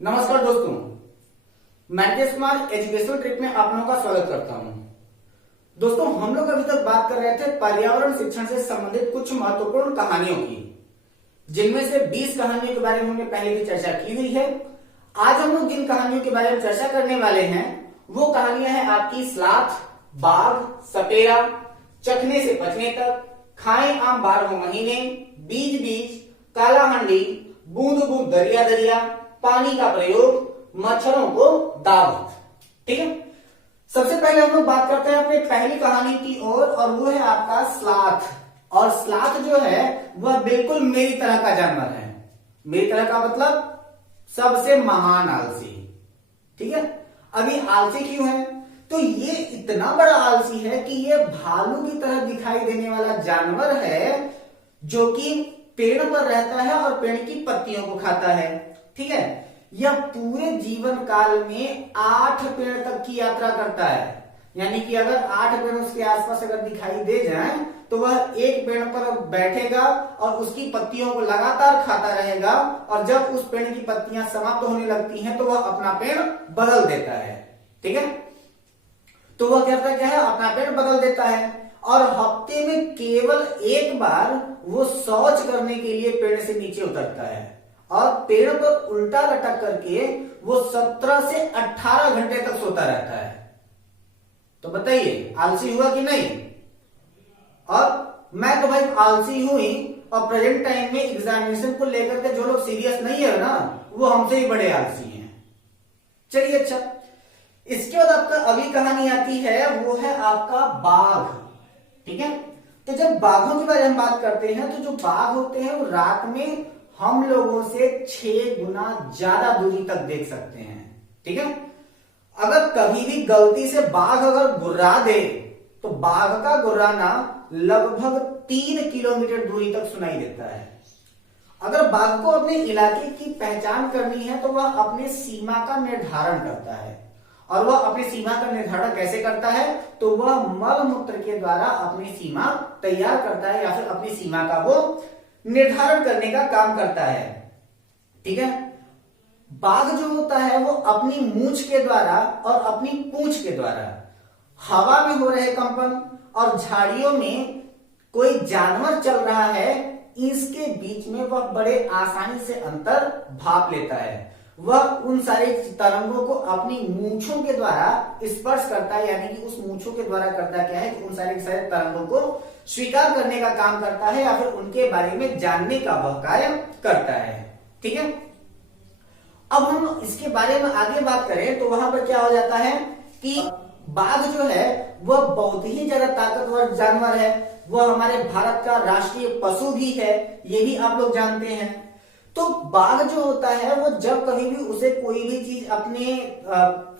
नमस्कार दोस्तों, मैं नितेश कुमार एजुकेशनल ट्रिप में आप लोगों का स्वागत करता हूं। दोस्तों, हम लोग अभी तक बात कर रहे थे पर्यावरण शिक्षण से संबंधित कुछ महत्वपूर्ण कहानियों की, जिनमें से 20 कहानियों के बारे में हमने पहले भी चर्चा की हुई है। आज हम लोग जिन कहानियों के बारे में चर्चा करने वाले हैं वो कहानियां हैं आपकी स्लाथ, बाघ, सपेरा, चखने से बचने तक, खाएं आम 12 महीने, बीज बीज, काला हंडी, बूंद बूंद दरिया दरिया, पानी का प्रयोग, मच्छरों को दावत। ठीक है, सबसे पहले हम लोग बात करते हैं अपनी पहली कहानी की ओर, और वो है आपका स्लाथ। और स्लाथ जो है वह बिल्कुल मेरी तरह का जानवर है। मेरी तरह का मतलब सबसे महान आलसी। ठीक है, अभी आलसी क्यों है? तो ये इतना बड़ा आलसी है कि ये भालू की तरह दिखाई देने वाला जानवर है, जो कि पेड़ पर रहता है और पेड़ की पत्तियों को खाता है। ठीक है, यह पूरे जीवन काल में 8 पेड़ तक की यात्रा करता है। यानी कि अगर 8 पेड़ उसके आसपास अगर दिखाई दे जाएं, तो वह एक पेड़ पर बैठेगा और उसकी पत्तियों को लगातार खाता रहेगा, और जब उस पेड़ की पत्तियां समाप्त होने लगती हैं तो वह अपना पेड़ बदल देता है। ठीक है, तो वह करता क्या है, अपना पेड़ बदल देता है, और हफ्ते में केवल एक बार वो शौच करने के लिए पेड़ से नीचे उतरता है, और पेड़ पर उल्टा लटक करके वो 17 से 18 घंटे तक सोता रहता है। तो बताइए, आलसी हुआ कि नहीं? और मैं तो भाई आलसी हूं ही, और प्रेजेंट टाइम में एग्जामिनेशन को लेकर के जो लोग सीरियस नहीं है ना, वो हमसे ही बड़े आलसी हैं। चलिए, अच्छा, इसके बाद आपका अगली कहानी आती है, वो है आपका बाघ। ठीक है, तो जब बाघों के बारे में बात करते हैं, तो जो बाघ होते हैं वो रात में हम लोगों से 6 गुना ज्यादा दूरी तक देख सकते हैं। ठीक है, अगर कभी भी गलती से बाघ अगर गुर्रा दे, तो बाघ का गुर्राना लगभग 3 किलोमीटर दूरी तक सुनाई देता है। अगर बाघ को अपने इलाके की पहचान करनी है, तो वह अपने सीमा का निर्धारण करता है। और वह अपनी सीमा का निर्धारण कैसे करता है? तो वह मल मूत्र के द्वारा अपनी सीमा तैयार करता है, या फिर अपनी सीमा का वो निर्धारण करने का काम करता है। ठीक है, बाघ जो होता है वो अपनी मूंछ के द्वारा और अपनी पूंछ के द्वारा हवा में हो रहे कंपन और झाड़ियों में कोई जानवर चल रहा है, इसके बीच में वह बड़े आसानी से अंतर भाप लेता है। वह उन सारे तरंगों को अपनी मूंछों के द्वारा स्पर्श करता है, यानी कि उस मूंछों के द्वारा करता क्या है कि उन सारे तरंगों को स्वीकार करने का काम करता है, या फिर उनके बारे में जानने का वह कार्य करता है। ठीक है, अब हम इसके बारे में आगे बात करें तो वहां पर क्या हो जाता है कि बाघ जो है वह बहुत ही ज्यादा ताकतवर जानवर है। वह हमारे भारत का राष्ट्रीय पशु भी है, ये भी आप लोग जानते हैं। तो बाघ जो होता है वो जब कभी भी उसे कोई भी चीज अपने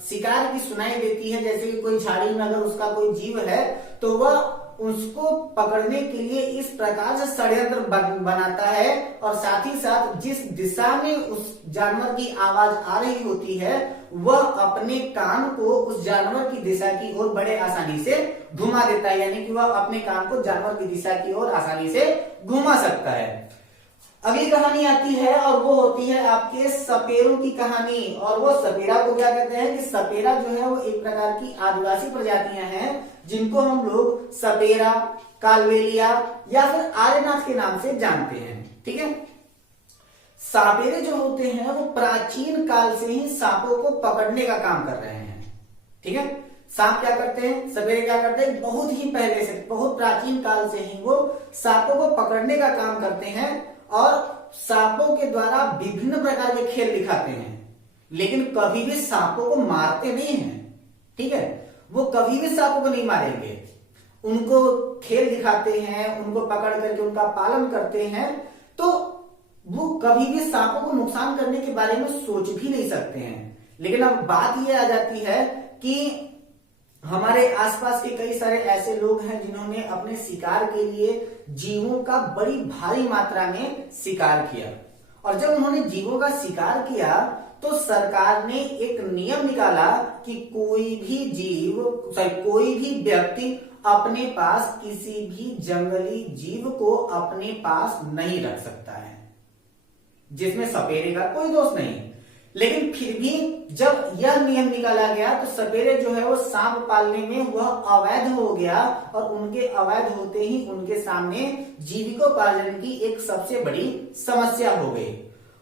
शिकार की सुनाई देती है, जैसे कि कोई झाड़ी में अगर उसका कोई जीव है, तो वह उसको पकड़ने के लिए इस प्रकार से षड्यंत्र बनाता है, और साथ ही साथ जिस दिशा में उस जानवर की आवाज आ रही होती है, वह अपने कान को उस जानवर की दिशा की ओर बड़े आसानी से घुमा देता है। यानी कि वह अपने कान को जानवर की दिशा की ओर आसानी से घुमा सकता है। अगली कहानी आती है, और वो होती है आपके सपेरों की कहानी। और वो सपेरा को क्या कहते हैं कि सपेरा जो है वो एक प्रकार की आदिवासी प्रजातियां हैं, जिनको हम लोग सपेरा, कालवेलिया या फिर आर्यनाथ के नाम से जानते हैं। ठीक है, सापेरे जो होते हैं वो प्राचीन काल से ही सांपों को पकड़ने का काम कर रहे हैं। ठीक है, सांप क्या करते हैं, सपेरे क्या करते हैं, बहुत ही पहले से, बहुत प्राचीन काल से ही वो सांपों को पकड़ने का काम करते हैं, और सांपों के द्वारा विभिन्न प्रकार के खेल दिखाते हैं, लेकिन कभी भी सांपों को मारते नहीं हैं। ठीक है, वो कभी भी सांपों को नहीं मारेंगे, उनको खेल दिखाते हैं, उनको पकड़ करके उनका पालन करते हैं। तो वो कभी भी सांपों को नुकसान करने के बारे में सोच भी नहीं सकते हैं। लेकिन अब बात यह आ जाती है कि हमारे आसपास के कई सारे ऐसे लोग हैं जिन्होंने अपने शिकार के लिए जीवों का बड़ी भारी मात्रा में शिकार किया, और जब उन्होंने जीवों का शिकार किया तो सरकार ने एक नियम निकाला कि कोई भी व्यक्ति अपने पास किसी भी जंगली जीव को अपने पास नहीं रख सकता है, जिसमें सपेरे का कोई दोष नहीं। लेकिन फिर भी जब यह नियम निकाला गया तो सपेरे जो है वो सांप पालने में वह अवैध हो गया और उनके अवैध होते ही उनके सामने जीविकोपार्जन की एक सबसे बड़ी समस्या हो गई।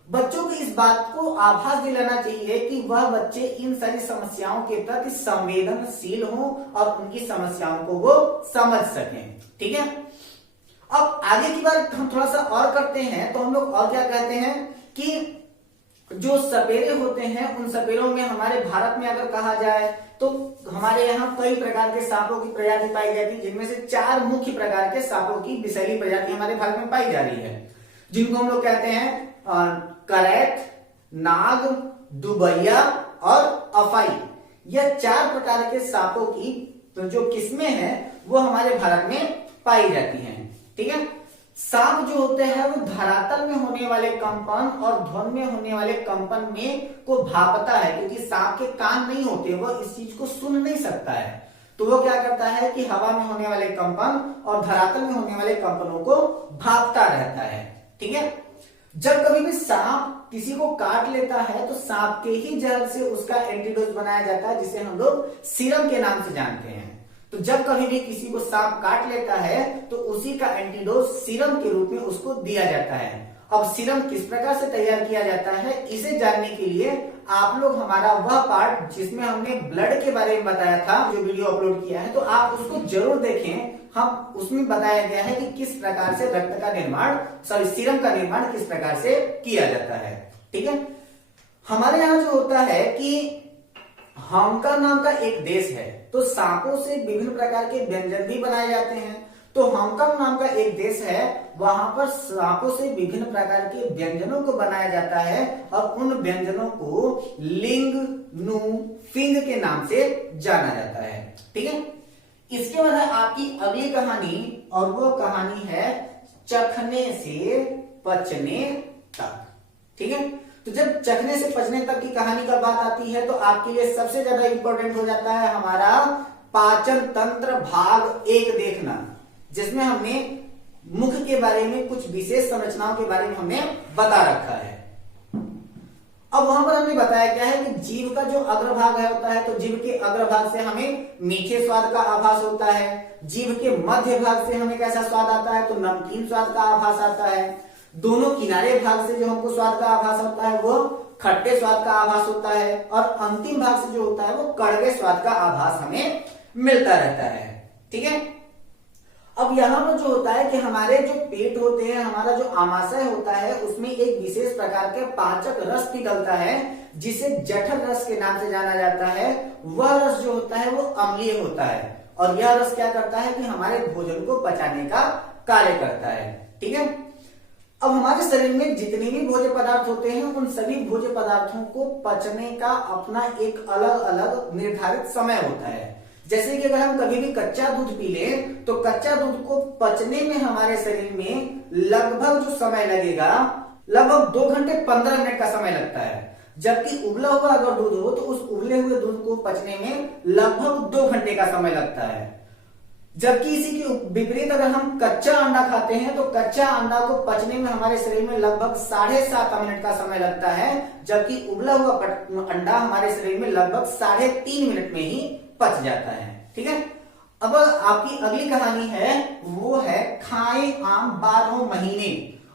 बच्चों को इस बात को आभास दिलाना चाहिए कि वह बच्चे इन सारी समस्याओं के प्रति संवेदनशील हों और उनकी समस्याओं को वो समझ सकें। ठीक है, अब आगे की बात हम थोड़ा सा और करते हैं। तो हम लोग और क्या कहते हैं कि जो सपेरे होते हैं उन सपेरों में हमारे भारत में अगर कहा जाए तो हमारे यहाँ कई प्रकार के सांपों की प्रजाति पाई जाती है, जिनमें से 4 मुख्य प्रकार के सांपों की विषैली प्रजाति हमारे भारत में पाई जा रही है, जिनको हम लोग कहते हैं करैत, नाग, दुबैया और अफाई। यह 4 प्रकार के सांपों की तो जो किस्में हैं वो हमारे भारत में पाई जाती हैं। ठीक है, सांप जो होते हैं वो धरातल में होने वाले कंपन और ध्वन में होने वाले कंपन में को भापता है, क्योंकि सांप के कान नहीं होते, वो इस चीज को सुन नहीं सकता है। तो वो क्या करता है कि हवा में होने वाले कंपन और धरातल में होने वाले कंपनों को भापता रहता है। ठीक है, जब कभी भी सांप किसी को काट लेता है तो सांप के ही जहर से उसका एंटीडोज बनाया जाता है, जिसे हम लोग सीरम के नाम से जानते हैं। तो जब कभी भी किसी को सांप काट लेता है तो उसी का एंटीडोज सीरम के रूप में उसको दिया जाता है। अब सीरम किस प्रकार से तैयार किया जाता है, इसे जानने के लिए आप लोग हमारा वह पार्ट जिसमें हमने ब्लड के बारे में बताया था, जो वीडियो अपलोड किया है, तो आप उसको जरूर देखें। हम उसमें बताया गया है कि किस प्रकार से रक्त का निर्माण सीरम का निर्माण किस प्रकार से किया जाता है। ठीक है, हमारे यहाँ जो होता है कि हांगकांग नाम का एक देश है, तो सांपों से विभिन्न प्रकार के व्यंजन भी बनाए जाते हैं। तो हांगकांग नाम का एक देश है, वहां पर सांपों से विभिन्न प्रकार के व्यंजनों को बनाया जाता है और उन व्यंजनों को लिंग नू फिंग के नाम से जाना जाता है। ठीक है, इसके बाद है आपकी अगली कहानी, और वो कहानी है चखने से पचने तक। ठीक है, तो जब चखने से पचने तक की कहानी का बात आती है तो आपके लिए सबसे ज्यादा इंपॉर्टेंट हो जाता है हमारा पाचन तंत्र भाग 1 देखना, जिसमें हमने मुख के बारे में कुछ विशेष संरचनाओं के बारे में हमने बता रखा है। अब वहां पर हमने बताया क्या है कि जीभ का जो अग्रभाग है होता है, तो जीभ के अग्रभाग से हमें मीठे स्वाद का आभास होता है। जीभ के मध्य भाग से हमें कैसा स्वाद आता है, तो नमकीन स्वाद का आभास आता है। दोनों किनारे भाग से जो हमको स्वाद का आभास होता है वो खट्टे स्वाद का आभास होता है, और अंतिम भाग से जो होता है वो कड़वे स्वाद का आभास हमें मिलता रहता है। ठीक है, अब यहाँ पर जो होता है कि हमारे जो पेट होते हैं, हमारा जो आमाशय होता है, उसमें एक विशेष प्रकार के पाचक रस निकलता है, जिसे जठर रस के नाम से जाना जाता है। वह रस जो होता है वो अम्लीय होता है, और यह रस क्या करता है कि हमारे भोजन को पचाने का कार्य करता है। ठीक है, अब हमारे शरीर में जितने भी भोज्य पदार्थ होते हैं उन सभी भोज्य पदार्थों को पचने का अपना एक अलग अलग निर्धारित समय होता है। जैसे कि अगर हम कभी भी कच्चा दूध पी लें तो कच्चा दूध को पचने में हमारे शरीर में लगभग जो समय लगेगा, लगभग 2 घंटे 15 मिनट का समय लगता है। जबकि उबला हुआ अगर दूध हो तो उस उबले हुए दूध को पचने में लगभग 2 घंटे का समय लगता है। जबकि इसी के विपरीत अगर हम कच्चा अंडा खाते हैं तो कच्चा अंडा को पचने में हमारे शरीर में लगभग 7.5 मिनट का समय लगता है, जबकि उबला हुआ अंडा हमारे शरीर में लगभग 3.5 मिनट में ही पच जाता है। ठीक है, अब आपकी अगली कहानी है वो है खाए आम 12 महीने।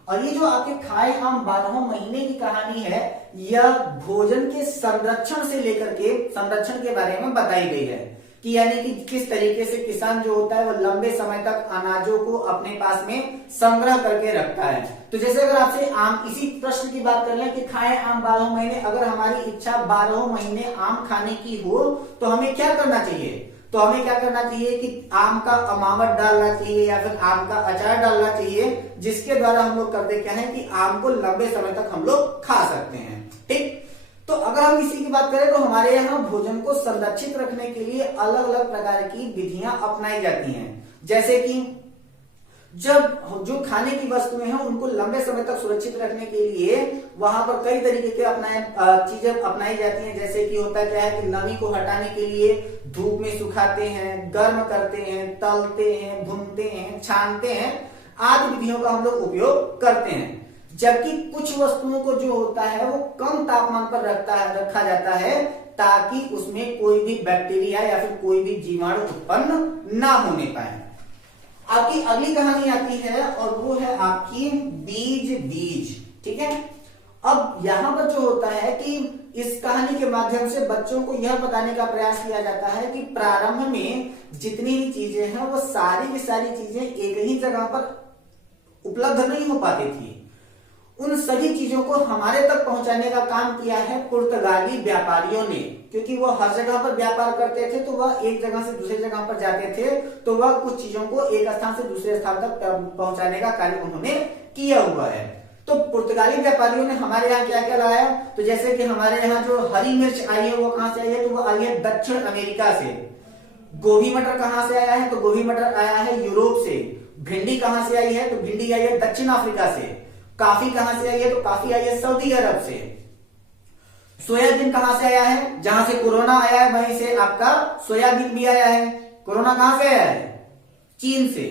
और ये जो आपके खाए आम 12 महीने की कहानी है, यह भोजन के संरक्षण से लेकर के संरक्षण के बारे में बताई गई है, कि यानी कि किस तरीके से किसान जो होता है वो लंबे समय तक अनाजों को अपने पास में संग्रह करके रखता है। तो जैसे अगर आपसे आम इसी प्रश्न की बात कर लें कि खाएं आम 12 महीने, अगर हमारी इच्छा 12 महीने आम खाने की हो तो हमें क्या करना चाहिए? तो हमें क्या करना चाहिए कि आम का अमावट डालना चाहिए या फिर आम का अचार डालना चाहिए, जिसके द्वारा हम लोग करते क्या है कि आम को लंबे समय तक हम लोग खा सकते हैं। ठीक, तो अगर हम इसी की बात करें तो हमारे यहाँ भोजन को संरक्षित रखने के लिए अलग अलग प्रकार की विधियां अपनाई जाती हैं। जैसे कि जब जो खाने की वस्तुएं हैं उनको लंबे समय तक सुरक्षित रखने के लिए वहां पर कई तरीके के चीजें अपनाई जाती हैं। जैसे कि होता क्या है कि नमी को हटाने के लिए धूप में सुखाते हैं, गर्म करते हैं, तलते हैं, भूनते हैं, छानते हैं, आदि विधियों का हम लोग उपयोग करते हैं। जबकि कुछ वस्तुओं को जो होता है वो कम तापमान पर रखा जाता है ताकि उसमें कोई भी बैक्टीरिया या फिर कोई भी जीवाणु उत्पन्न ना होने पाए। आपकी अगली कहानी आती है और वो है आपकी बीज। ठीक है, अब यहां पर जो होता है कि इस कहानी के माध्यम से बच्चों को यह बताने का प्रयास किया जाता है कि प्रारंभ में जितनी भी चीजें हैं वो सारी की सारी चीजें एक ही जगह पर उपलब्ध नहीं हो पाती थी। उन सभी चीजों को हमारे तक पहुंचाने का काम किया है पुर्तगाली व्यापारियों ने, क्योंकि वो हर जगह पर व्यापार करते थे, तो वह एक जगह से दूसरे जगह पर जाते थे, तो वह कुछ चीजों को एक स्थान से दूसरे स्थान तक पहुंचाने का कार्य उन्होंने किया हुआ है। तो पुर्तगाली व्यापारियों ने हमारे यहाँ क्या क्या लाया, तो जैसे कि हमारे यहाँ जो हरी मिर्च आई है वो कहां से आई है, तो वो आई है दक्षिण अमेरिका से। गोभी मटर कहां से आया है, तो गोभी मटर आया है यूरोप से। भिंडी कहां से आई है, तो भिंडी आई है दक्षिण अफ्रीका से। काफी कहां से आई है, तो काफी आई है सऊदी अरब से। सोयाबीन कहां से आया है, जहां से कोरोना आया है वहीं से आपका सोयाबीन भी आया है। कोरोना कहां से आया है, चीन से।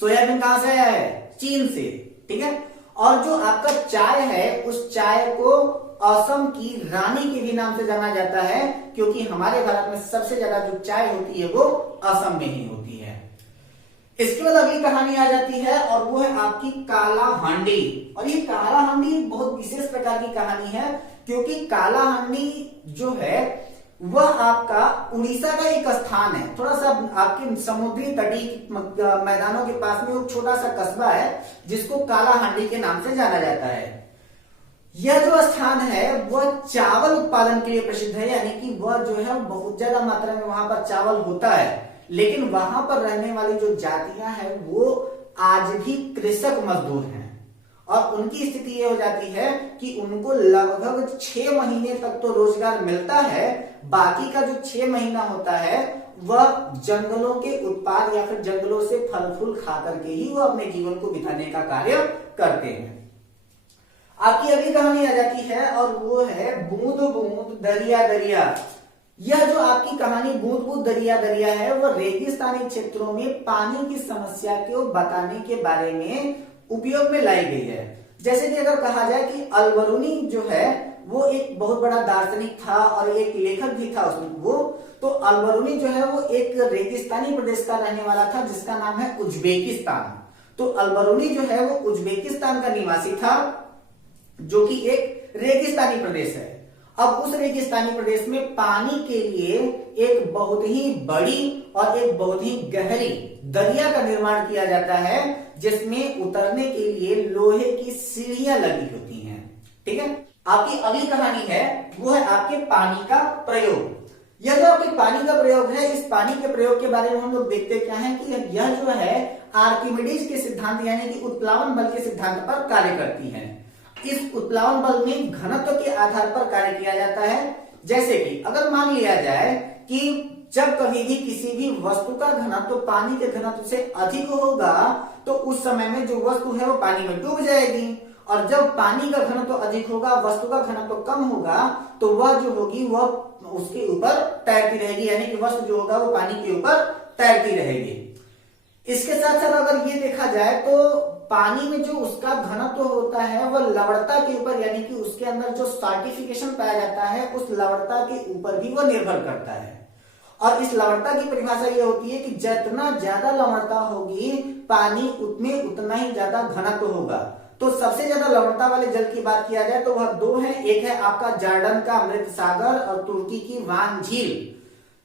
सोयाबीन कहां से आया है, चीन से। ठीक है, और जो आपका चाय है उस चाय को असम की रानी के भी नाम से जाना जाता है, क्योंकि हमारे भारत में सबसे ज्यादा जो चाय होती है वो असम में ही होती है। इसके बाद अगली कहानी आ जाती है और वो है आपकी काला हांडी। और ये काला हांडी बहुत विशेष प्रकार की कहानी है, क्योंकि काला हांडी जो है वह आपका उड़ीसा का एक स्थान है, थोड़ा सा आपके समुद्री तटीय मैदानों के पास में एक छोटा सा कस्बा है जिसको काला हांडी के नाम से जाना जाता है। यह जो स्थान है वह चावल उत्पादन के लिए प्रसिद्ध है, यानी कि वह जो है बहुत ज्यादा मात्रा में वहां पर चावल होता है। लेकिन वहां पर रहने वाली जो जातियां हैं वो आज भी कृषक मजदूर हैं, और उनकी स्थिति ये हो जाती है कि उनको लगभग 6 महीने तक तो रोजगार मिलता है, बाकी का जो 6 महीना होता है वह जंगलों के उत्पाद या फिर जंगलों से फल फूल खा करके ही वो अपने जीवन को बिताने का कार्य करते हैं। आपकी अगली कहानी आ जाती है और वो है बूंद बूंद दरिया दरिया। यह जो आपकी कहानी बूंद बूंद दरिया दरिया है वह रेगिस्तानी क्षेत्रों में पानी की समस्या को बताने के बारे में उपयोग में लाई गई है। जैसे कि अगर कहा जाए कि अल-बरूनी जो है वो एक बहुत बड़ा दार्शनिक था और एक लेखक भी था उसमें वो, तो अल-बरूनी जो है वो एक रेगिस्तानी प्रदेश का रहने वाला था जिसका नाम है उज्बेकिस्तान। तो अल-बरूनी जो है वो उज्बेकिस्तान का निवासी था जो कि एक रेगिस्तानी प्रदेश है। अब उस रेगिस्तानी प्रदेश में पानी के लिए एक बहुत ही बड़ी और एक बहुत ही गहरी दरिया का निर्माण किया जाता है, जिसमें उतरने के लिए लोहे की सीढ़ियां लगी होती हैं। ठीक है, आपकी अगली कहानी है वो है आपके पानी का प्रयोग। यह जो आपके पानी का प्रयोग है, इस पानी के प्रयोग के बारे में हम लोग देखते क्या है कि यह जो है आर्किमिडीज के सिद्धांत यानी कि उत्प्लावन बल के सिद्धांत पर कार्य करती है। इस उत्प्लावन बल में घनत्व के आधार पर कार्य किया जाता है। जैसे कि अगर मान लिया जाए कि जब कभी भी किसी भी वस्तु का घनत्व पानी के घनत्व से अधिक होगा तो उस समय में जो वस्तु है वो पानी में डूब जाएगी, और जब पानी का घनत्व अधिक होगा वस्तु का घनत्व कम होगा तो वह जो होगी वह उसके ऊपर तैरती रहेगी, यानी कि वस्तु जो होगा वो पानी के ऊपर तैरती रहेगी। इसके साथ साथ अगर ये देखा जाए तो पानी में जो उसका घनत्व होता है वह लवणता के ऊपर, यानी कि उसके अंदर जो सॉल्टिफिकेशन पाया जाता है उस लवणता के ऊपर भी वह निर्भर करता है। और इस लवणता की परिभाषा ये होती है कि जितना ज्यादा लवणता होगी पानी उतने उतना ही ज्यादा घनत्व होगा। तो सबसे ज्यादा लवणता वाले जल की बात किया जाए तो वह दो है, एक है आपका जॉर्डन का अमृत सागर और तुर्की की वान झील।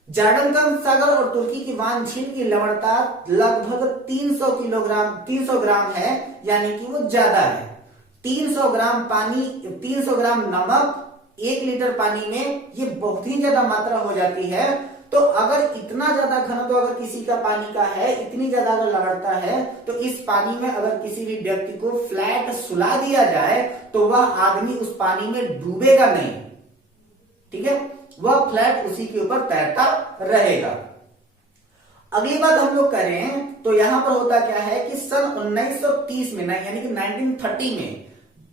जॉर्डन का सागर और तुर्की की वान झील की लवणता लगभग 300 ग्राम है, यानी कि वो ज्यादा है। 300 ग्राम पानी, 300 ग्राम नमक 1 लीटर पानी में, ये बहुत ही ज्यादा मात्रा हो जाती है। तो अगर इतना ज्यादा घनत्व अगर किसी का पानी का है, इतनी ज्यादा अगर लवणता है, तो इस पानी में अगर किसी भी व्यक्ति को फ्लैट सुला दिया जाए तो वह आदमी उस पानी में डूबेगा नहीं। ठीक है, वह फ्लैट उसी के ऊपर तैरता रहेगा। अगली बात हम लोग करें तो यहां पर होता क्या है कि सन 1930 में यानी कि 1930 में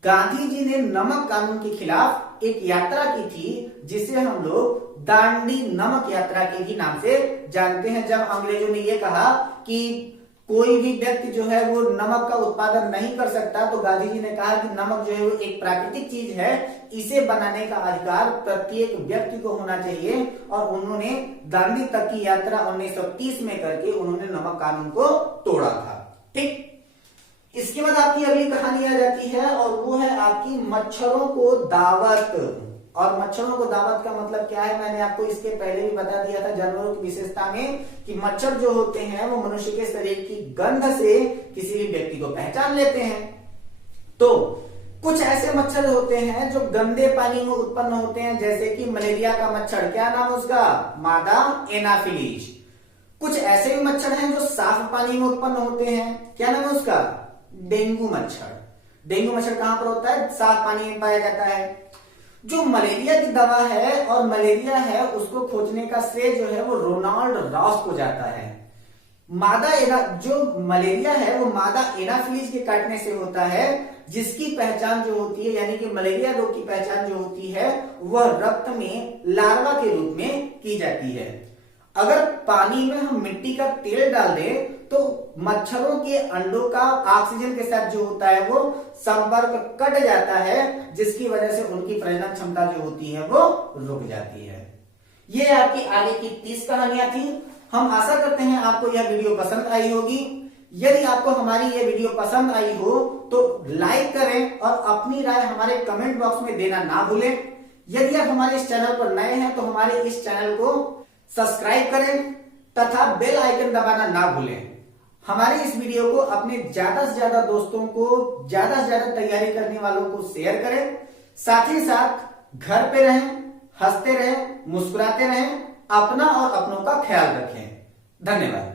गांधी जी ने नमक कानून के खिलाफ एक यात्रा की थी जिसे हम लोग दांडी नमक यात्रा के ही नाम से जानते हैं। जब अंग्रेजों ने यह कहा कि कोई भी व्यक्ति जो है वो नमक का उत्पादन नहीं कर सकता, तो गांधी जी ने कहा कि नमक जो है वो एक प्राकृतिक चीज है, इसे बनाने का अधिकार प्रत्येक व्यक्ति को होना चाहिए। और उन्होंने दांडी तक की यात्रा 1930 में करके उन्होंने नमक कानून को तोड़ा था। ठीक, इसके बाद आपकी अगली कहानी आ जाती है और वो है आपकी मच्छरों को दावत। और मच्छरों को दावत का मतलब क्या है, मैंने आपको इसके पहले भी बता दिया था जानवरों की विशेषता में कि मच्छर जो होते हैं वो मनुष्य के शरीर की गंध से किसी भी व्यक्ति को पहचान लेते हैं। तो कुछ ऐसे मच्छर होते हैं जो गंदे पानी में उत्पन्न होते हैं, जैसे कि मलेरिया का मच्छर, क्या नाम उसका, मादा एनाफिलीज। कुछ ऐसे भी मच्छर हैं जो साफ पानी में उत्पन्न होते हैं, क्या नाम है उसका, डेंगू मच्छर। डेंगू मच्छर कहां पर होता है, साफ पानी में पाया जाता है। जो मलेरिया की दवा है और मलेरिया है उसको खोजने का श्रेय जो है वो रोनाल्ड रॉस को जाता है। जो मलेरिया है वो मादा एनाफिलीज के काटने से होता है, जिसकी पहचान जो होती है, यानी कि मलेरिया रोग की पहचान जो होती है वह रक्त में लार्वा के रूप में की जाती है। अगर पानी में हम मिट्टी का तेल डाल दें तो मच्छरों के अंडों का ऑक्सीजन के साथ जो होता है वो संपर्क कट जाता है, जिसकी वजह से उनकी प्रजनन क्षमता जो होती है वो रुक जाती है। ये आपकी आगे की 30 कहानियां थी। हम आशा करते हैं आपको यह वीडियो पसंद आई होगी। यदि आपको हमारी यह वीडियो पसंद आई हो तो लाइक करें और अपनी राय हमारे कमेंट बॉक्स में देना ना भूलें। यदि आप हमारे इस चैनल पर नए हैं तो हमारे इस चैनल को सब्सक्राइब करें तथा बेल आइकन दबाना ना भूलें। हमारी इस वीडियो को अपने ज्यादा से ज्यादा दोस्तों को, ज्यादा से ज्यादा तैयारी करने वालों को शेयर करें। साथ ही साथ घर पे रहें, हंसते रहें, मुस्कुराते रहें, अपना और अपनों का ख्याल रखें। धन्यवाद।